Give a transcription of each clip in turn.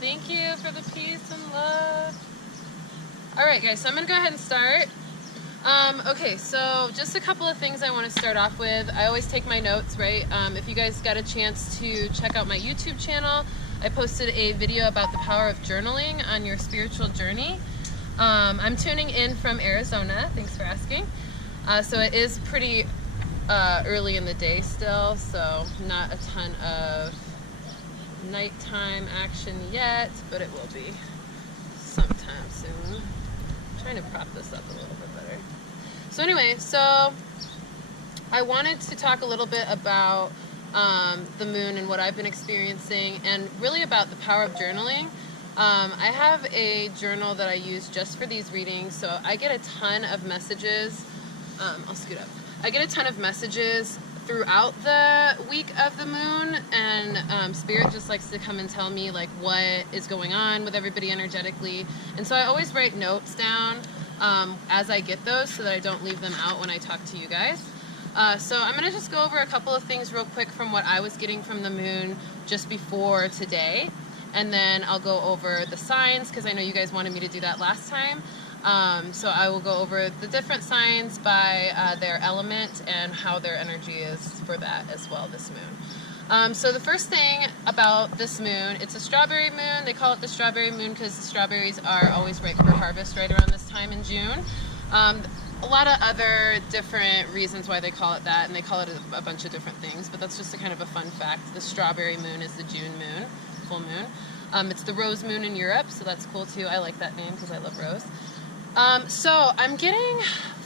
Thank you for the peace and love. All right, guys, so I'm gonna go ahead and start. Okay, so just a couple of things I want to start off with. I always take my notes, right? If you guys got a chance to check out my YouTube channel, I posted a video about the power of journaling on your spiritual journey. I'm tuning in from Arizona. Thanks for asking. So it is pretty early in the day still, so not a ton of nighttime action yet, but it will be sometime soon. I'm trying to prop this up a little bit better. So anyway, so I wanted to talk a little bit about the moon and what I've been experiencing, and really about the power of journaling. I have a journal that I use just for these readings, so I get a ton of messages. I'll scoot up. I get a ton of messages throughout the week of the moon, and Spirit just likes to come and tell me like what is going on with everybody energetically. And so I always write notes down as I get those so that I don't leave them out when I talk to you guys. So I'm going to just go over a couple of things real quick from what I was getting from the moon just before today. And then I'll go over the signs, because I know you guys wanted me to do that last time. So I will go over the different signs by their element and how their energy is for that as well this moon. So the first thing about this moon, it's a strawberry moon. They call it the strawberry moon because the strawberries are always ripe for harvest right around this time in June. A lot of other different reasons why they call it that, and they call it a bunch of different things, but that's just a kind of a fun fact. The strawberry moon is the June moon, full moon. It's the rose moon in Europe, so that's cool too. I like that name because I love rose. So I'm getting,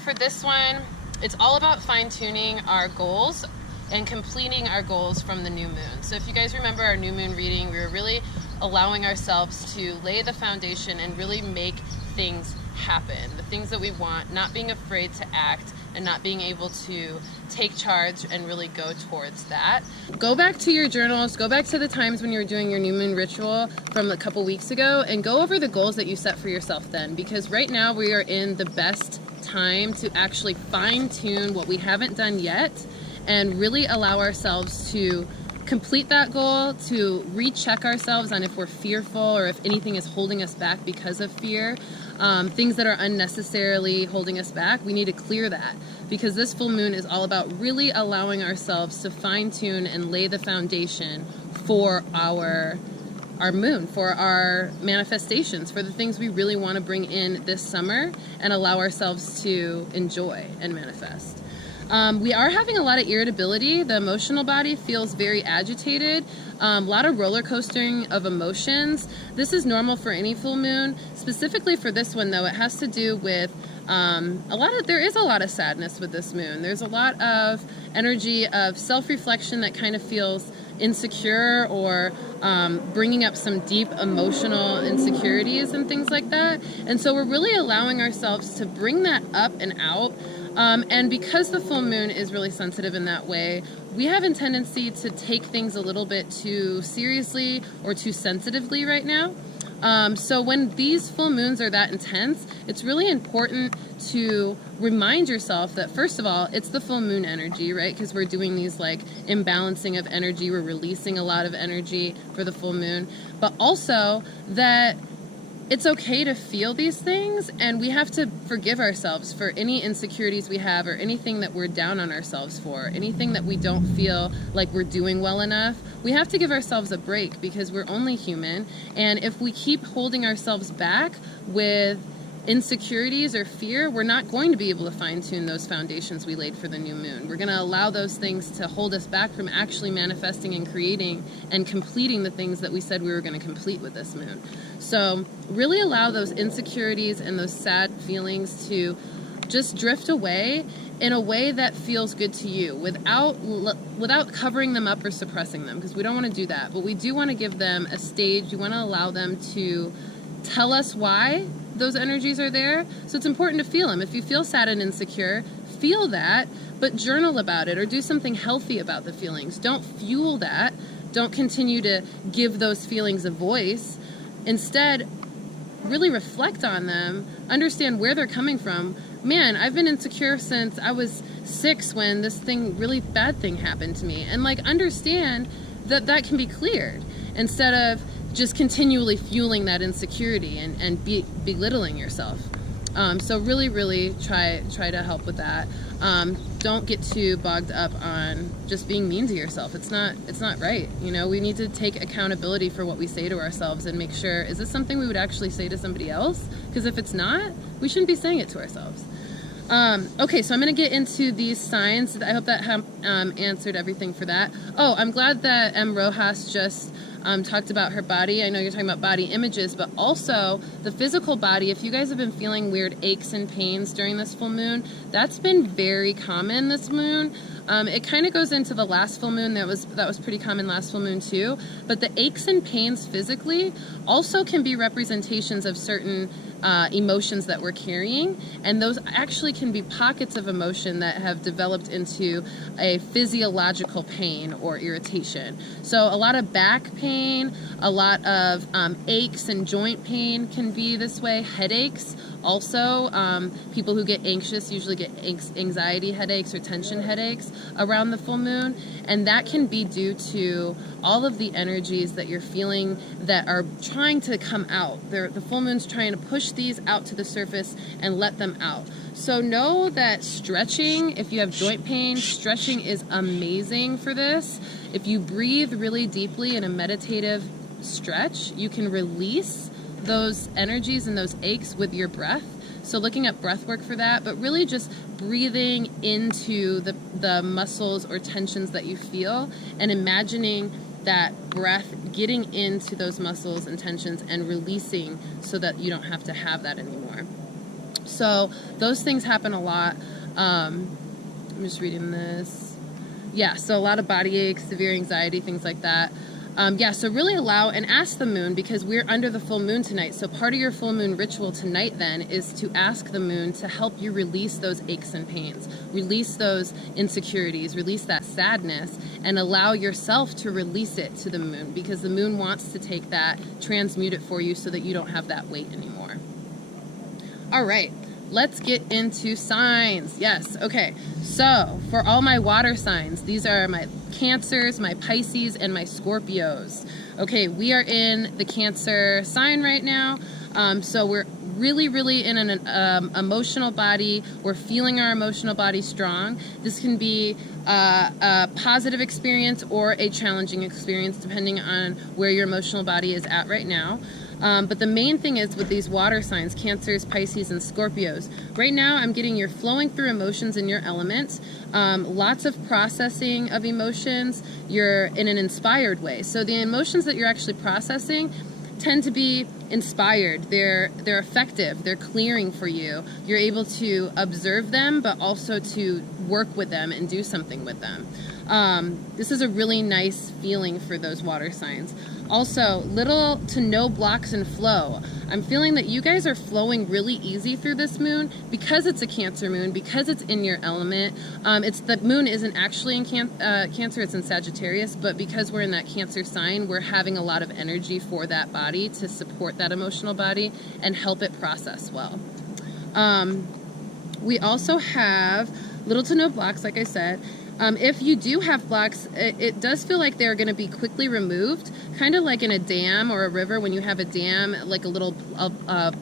for this one, it's all about fine-tuning our goals and completing our goals from the new moon. So if you guys remember our new moon reading, we were really allowing ourselves to lay the foundation and really make things happen, the things that we want, not being afraid to act and not being able to take charge and really go towards that. Go back to your journals, go back to the times when you were doing your new moon ritual from a couple weeks ago, and go over the goals that you set for yourself then, because right now we are in the best time to actually fine-tune what we haven't done yet and really allow ourselves to complete that goal, to recheck ourselves on if we're fearful or if anything is holding us back because of fear. Things that are unnecessarily holding us back, we need to clear that, because this full moon is all about really allowing ourselves to fine-tune and lay the foundation for our moon, for our manifestations, for the things we really want to bring in this summer and allow ourselves to enjoy and manifest. We are having a lot of irritability. The emotional body feels very agitated. A lot of roller coastering of emotions. This is normal for any full moon. Specifically for this one, though, it has to do with there is a lot of sadness with this moon. There's a lot of energy of self-reflection that kind of feels insecure, or bringing up some deep emotional insecurities and things like that. And so we're really allowing ourselves to bring that up and out. And because the full moon is really sensitive in that way, we have a tendency to take things a little bit too seriously or too sensitively right now. So when these full moons are that intense, it's really important to remind yourself that, first of all, it's the full moon energy, right? Because we're doing these like imbalancing of energy. We're releasing a lot of energy for the full moon, but also that it's okay to feel these things, and we have to forgive ourselves for any insecurities we have or anything that we're down on ourselves for, anything that we don't feel like we're doing well enough. We have to give ourselves a break because we're only human, and if we keep holding ourselves back with insecurities or fear, we're not going to be able to fine-tune those foundations we laid for the new moon. We're going to allow those things to hold us back from actually manifesting and creating and completing the things that we said we were going to complete with this moon. So really allow those insecurities and those sad feelings to just drift away in a way that feels good to you, without covering them up or suppressing them, because we don't want to do that. But we do want to give them a stage. You want to allow them to tell us why those energies are there. So it's important to feel them. If you feel sad and insecure, feel that, but journal about it or do something healthy about the feelings. Don't fuel that. Don't continue to give those feelings a voice. Instead, really reflect on them, understand where they're coming from. Man, I've been insecure since I was 6 when this really bad thing happened to me. And like, understand that that can be cleared, instead of just continually fueling that insecurity and belittling yourself. So really try to help with that. Don't get too bogged up on just being mean to yourself. It's not right. You know, we need to take accountability for what we say to ourselves and make sure, is this something we would actually say to somebody else? Because if it's not, we shouldn't be saying it to ourselves. Okay, so I'm going to get into these signs. I hope that answered everything for that. Oh, I'm glad that M. Rojas just talked about her body. I know you're talking about body images, but also the physical body. If you guys have been feeling weird aches and pains during this full moon, that's been very common this moon. It kind of goes into the last full moon. That was pretty common last full moon too. But the aches and pains physically also can be representations of certain emotions that we're carrying, and those actually can be pockets of emotion that have developed into a physiological pain or irritation. So a lot of back pain, a lot of aches and joint pain can be this way. Headaches also, people who get anxious usually get anxiety headaches or tension headaches around the full moon, and that can be due to all of the energies that you're feeling that are trying to come out. The full moon's trying to push these out to the surface and let them out. So know that stretching, if you have joint pain, stretching is amazing for this. If you breathe really deeply in a meditative stretch, you can release those energies and those aches with your breath. So looking at breath work for that, but really just breathing into the muscles or tensions that you feel and imagining that breath getting into those muscles and tensions and releasing so that you don't have to have that anymore. So those things happen a lot. I'm just reading this. Yeah, so a lot of body aches, severe anxiety, things like that. Yeah, so really allow and ask the moon, because we're under the full moon tonight. So part of your full moon ritual tonight then is to ask the moon to help you release those aches and pains, release those insecurities, release that sadness, and allow yourself to release it to the moon, because the moon wants to take that, transmute it for you so that you don't have that weight anymore. All right. Let's get into signs. Yes, okay. So for all my water signs, these are my Cancers, my Pisces, and my Scorpios. Okay, we are in the Cancer sign right now. So we're really in an emotional body. We're feeling our emotional body strong. This can be a positive experience or a challenging experience depending on where your emotional body is at right now. But the main thing is with these water signs, Cancers, Pisces, and Scorpios. Right now, I'm getting you're flowing through emotions in your element. Lots of processing of emotions. You're in an inspired way. So the emotions that you're actually processing tend to be inspired. They're effective. They're clearing for you. You're able to observe them, but also to work with them and do something with them. This is a really nice feeling for those water signs. Also, little to no blocks in flow. I'm feeling that you guys are flowing really easy through this moon because it's a Cancer moon, because it's in your element. The moon isn't actually in Cancer, it's in Sagittarius, but because we're in that Cancer sign, we're having a lot of energy for that body to support that emotional body and help it process well. We also have little to no blocks, like I said. If you do have blocks, it does feel like they're going to be quickly removed, kind of like in a dam or a river when you have a dam, like a little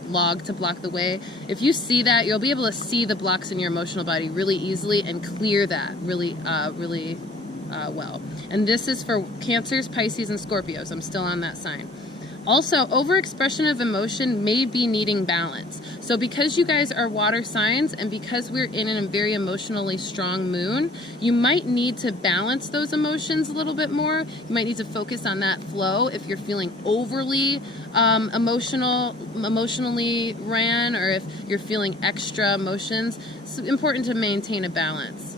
log to block the way. If you see that, you'll be able to see the blocks in your emotional body really easily and clear that really well. And this is for Cancers, Pisces, and Scorpios. I'm still on that sign. Also, overexpression of emotion may be needing balance. So because you guys are water signs and because we're in a very emotionally strong moon, you might need to balance those emotions a little bit more. You might need to focus on that flow if you're feeling overly emotionally ran, or if you're feeling extra emotions. It's important to maintain a balance.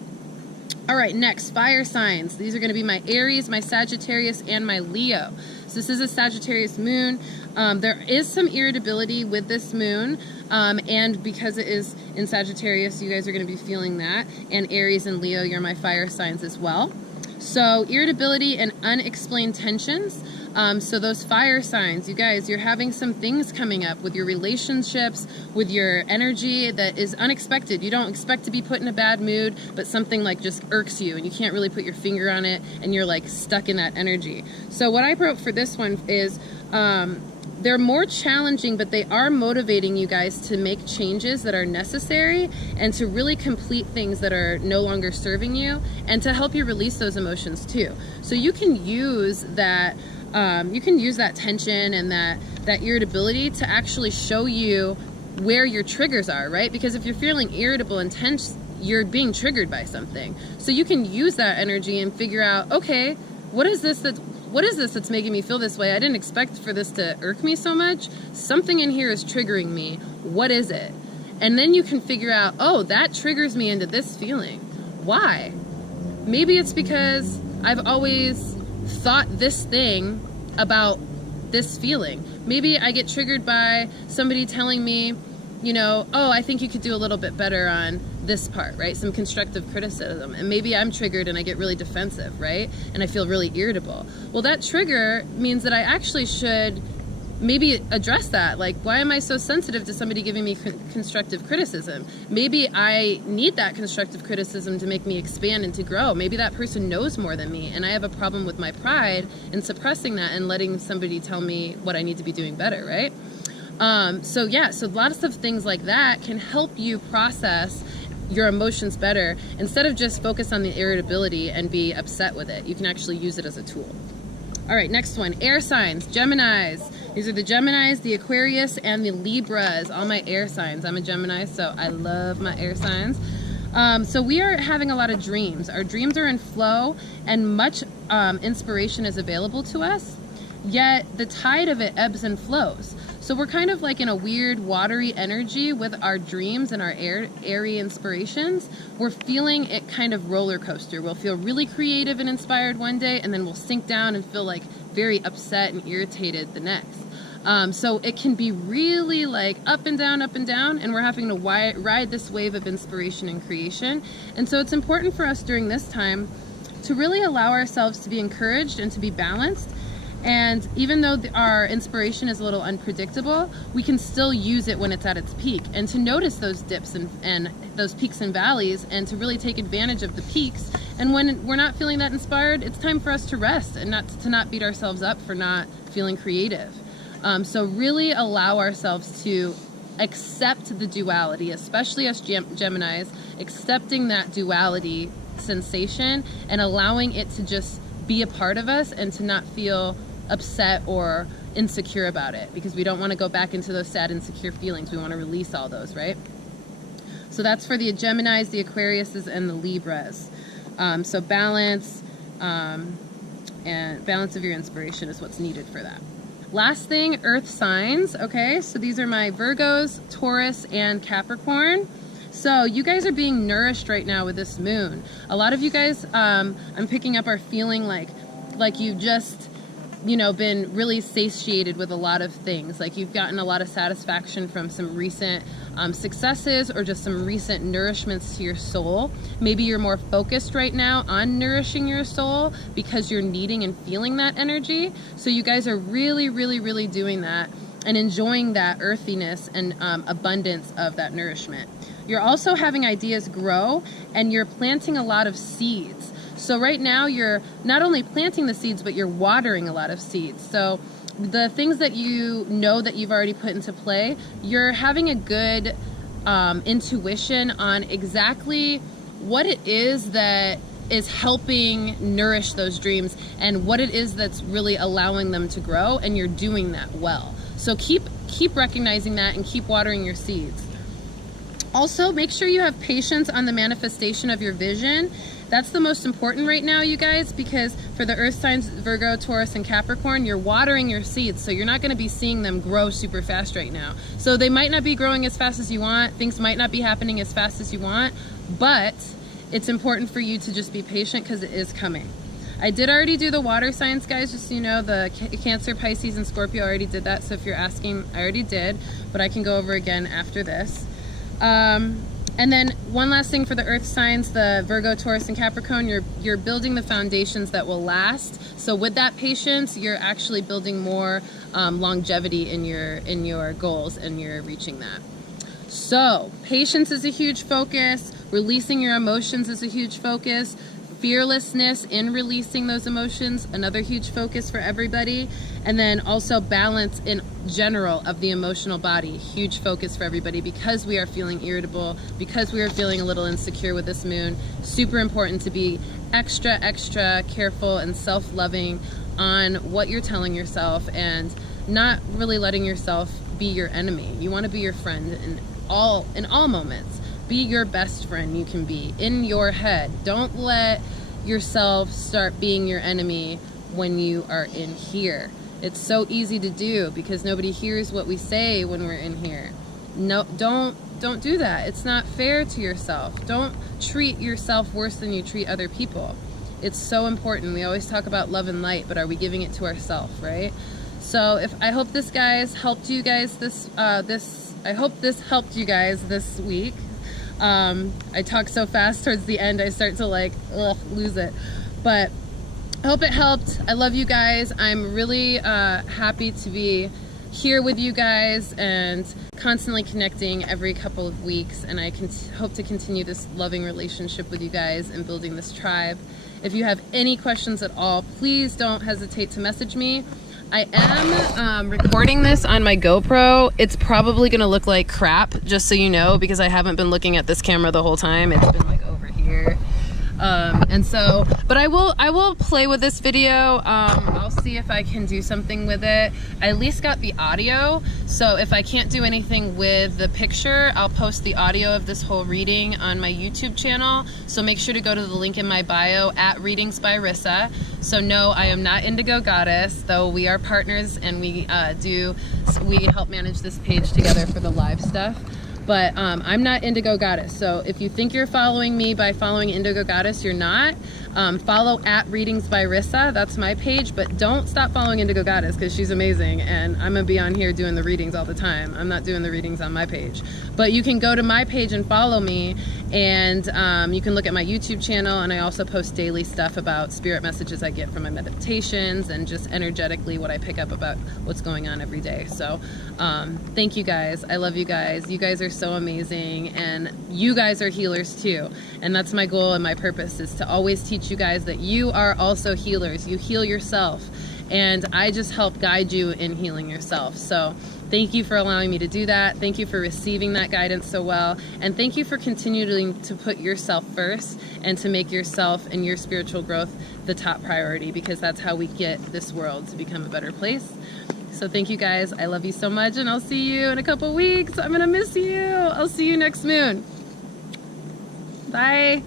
All right, next, fire signs. These are going to be my Aries, my Sagittarius, and my Leo. So this is a Sagittarius moon. There is some irritability with this moon, and because it is in Sagittarius, you guys are going to be feeling that. And Aries and Leo, you're my fire signs as well. So irritability and unexplained tensions. So those fire signs, you guys, you're having some things coming up with your relationships, with your energy that is unexpected. You don't expect to be put in a bad mood, but something like just irks you and you can't really put your finger on it and you're like stuck in that energy. So what I wrote for this one is, they're more challenging, but they are motivating you guys to make changes that are necessary and to really complete things that are no longer serving you and to help you release those emotions too. So you can use that tension and that irritability to actually show you where your triggers are, right? Because if you're feeling irritable and tense, you're being triggered by something. So you can use that energy and figure out, okay, what is this that's making me feel this way? I didn't expect for this to irk me so much. Something in here is triggering me. What is it? And then you can figure out, oh, that triggers me into this feeling. Why? Maybe it's because I've always thought this thing about this feeling. Maybe I get triggered by somebody telling me, you know, oh, I think you could do a little bit better on this part, right? Some constructive criticism. And maybe I'm triggered and I get really defensive, right? And I feel really irritable. Well, that trigger means that I actually should maybe address that. Like, why am I so sensitive to somebody giving me constructive criticism? Maybe I need that constructive criticism to make me expand and to grow. Maybe that person knows more than me and I have a problem with my pride and suppressing that and letting somebody tell me what I need to be doing better, right? So lots of things like that can help you process your emotions better. Instead of just focus on the irritability and be upset with it, you can actually use it as a tool. All right, next one, air signs, Geminis. These are the Geminis, the Aquarius, and the Libras, all my air signs. I'm a Gemini, so I love my air signs. So we are having a lot of dreams. Our dreams are in flow and much inspiration is available to us, yet the tide of it ebbs and flows. So we're kind of like in a weird watery energy with our dreams and our airy inspirations. We're feeling it kind of roller coaster. We'll feel really creative and inspired one day, and then we'll sink down and feel like very upset and irritated the next. So it can be really like up and down, and we're having to ride this wave of inspiration and creation. And so it's important for us during this time to really allow ourselves to be encouraged and to be balanced. And even though our inspiration is a little unpredictable, we can still use it when it's at its peak, and to notice those dips and those peaks and valleys, and to really take advantage of the peaks. And when we're not feeling that inspired, it's time for us to rest and not beat ourselves up for not feeling creative. So really allow ourselves to accept the duality, especially as Geminis, accepting that duality sensation and allowing it to just be a part of us and to not feel upset or insecure about it, because we don't want to go back into those sad, insecure feelings. We want to release all those, right? So that's for the Geminis, the Aquariuses, and the Libras. So balance and balance of your inspiration is what's needed for that. Last thing, earth signs. Okay, so these are my Virgos, Taurus, and Capricorn. So you guys are being nourished right now with this moon. A lot of you guys, I'm picking up, are feeling like you've just, you know, been really satiated with a lot of things. Like you've gotten a lot of satisfaction from some recent successes or just some recent nourishments to your soul. Maybe you're more focused right now on nourishing your soul because you're needing and feeling that energy. So you guys are really, really, really doing that and enjoying that earthiness and abundance of that nourishment. You're also having ideas grow, and you're planting a lot of seeds. So right now you're not only planting the seeds, but you're watering a lot of seeds. So the things that you know that you've already put into play, you're having a good intuition on exactly what it is that is helping nourish those dreams and what it is that's really allowing them to grow, and you're doing that well. So keep recognizing that and keep watering your seeds. Also, make sure you have patience on the manifestation of your vision. That's the most important right now, you guys, because for the earth signs, Virgo, Taurus, and Capricorn, you're watering your seeds, so you're not going to be seeing them grow super fast right now. So they might not be growing as fast as you want, things might not be happening as fast as you want, but it's important for you to just be patient because it is coming. I did already do the water signs, guys, just so you know, the Cancer, Pisces, and Scorpio, I already did that, so if you're asking, I already did, but I can go over again after this. And then one last thing for the earth signs, the Virgo, Taurus, and Capricorn, you're building the foundations that will last. So with that patience, you're actually building more longevity in your goals, and you're reaching that. So patience is a huge focus. Releasing your emotions is a huge focus. Fearlessness in releasing those emotions, another huge focus for everybody. And then also balance in general of the emotional body, huge focus for everybody, because we are feeling irritable, because we are feeling a little insecure with this moon. Super important to be extra careful and self-loving on what you're telling yourself, and not really letting yourself be your enemy. You want to be your friend in all moments. Be your best friend you can be in your head. Don't let yourself start being your enemy when you are in here. It's so easy to do because nobody hears what we say when we're in here. No, don't do that. It's not fair to yourself. Don't treat yourself worse than you treat other people. It's so important. We always talk about love and light, but are we giving it to ourselves, right? So I hope this guys helped you guys I hope this helped you guys this week. I talk so fast towards the end, I start to lose it. But I hope it helped. I love you guys. I'm really happy to be here with you guys and constantly connecting every couple of weeks. And I hope to continue this loving relationship with you guys and building this tribe. If you have any questions at all, please don't hesitate to message me. I am recording this on my GoPro. It's probably gonna look like crap, just so you know, because I haven't been looking at this camera the whole time. It's been like over here. But I will play with this video. I'll see if I can do something with it. I at least got the audio, so if I can't do anything with the picture, I'll post the audio of this whole reading on my YouTube channel. So make sure to go to the link in my bio at Readings by Rissa. So no, I am not Indigo Goddess, though we are partners and we help manage this page together for the live stuff. But I'm not Indigo Goddess, so if you think you're following me by following Indigo Goddess, you're not. Follow at Readings by Rissa, that's my page, but don't stop following Indigo Goddess because she's amazing and I'm gonna be on here doing the readings all the time. I'm not doing the readings on my page. But you can go to my page and follow me, and you can look at my YouTube channel, and I also post daily stuff about spirit messages I get from my meditations and just energetically what I pick up about what's going on every day. So thank you guys. I love you guys. You guys are so amazing, and you guys are healers too. And that's my goal and my purpose, is to always teach you guys that you are also healers. You heal yourself, and I just help guide you in healing yourself. So thank you for allowing me to do that. Thank you for receiving that guidance so well. And thank you for continuing to put yourself first and to make yourself and your spiritual growth the top priority, because that's how we get this world to become a better place. So thank you guys. I love you so much, and I'll see you in a couple weeks. I'm gonna miss you. I'll see you next moon. Bye.